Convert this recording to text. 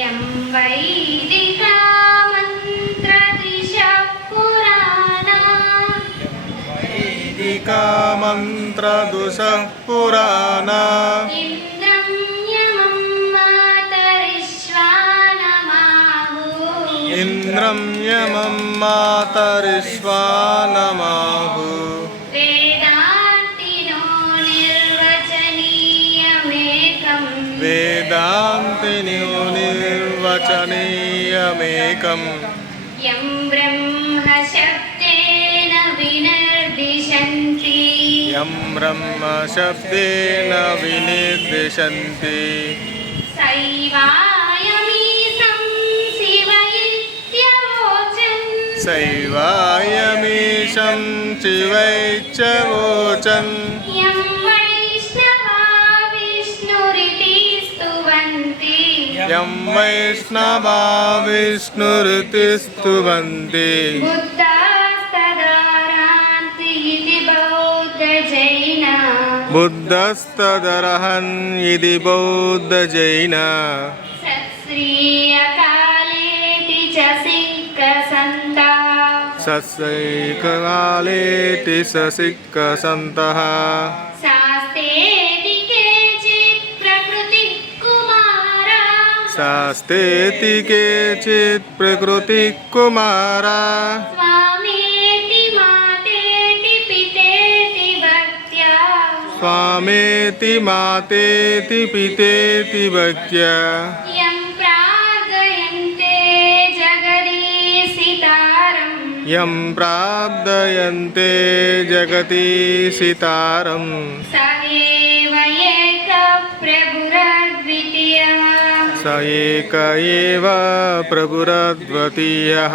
ं वैदिका मन्त्रदिश पुराण वैदिका मन्त्रदुश पुराण यं मातरिश्वान इन्द्रं यमं मातरिश्वानमाहो वेदान्तिनो निर्वचनीयमेकं वेदान्ति निर्वचनीयमेकम् यं ब्रह्मशब्देन विनिर्दिशन्ति यं ब्रह्मशब्देन विनिर्दिशन्ति सैवायमीशं शिव इत्यवोचन् सैवायमीशं शिवैश्च यं वैष्णवा विष्णुरिति स्तुवन्ति बुद्धास्तदारान्ति इति बौद्धजैन बुद्धस्तदर्हन् इति बौद्धजैन सत्श्रीयकालेति च सिक्खसन्ता शास्तेति केचित् प्रकृतिकुमारा। स्वामेति मातेति पितेति भक्त्या। स्वामेति मातेति पितेति भक्त्या। यं प्रार्थयन्ते जगदीशितारम् यं प्राप्दयन्ते जगतीशितारम् स स एक एव प्रभुरद्वितीयः।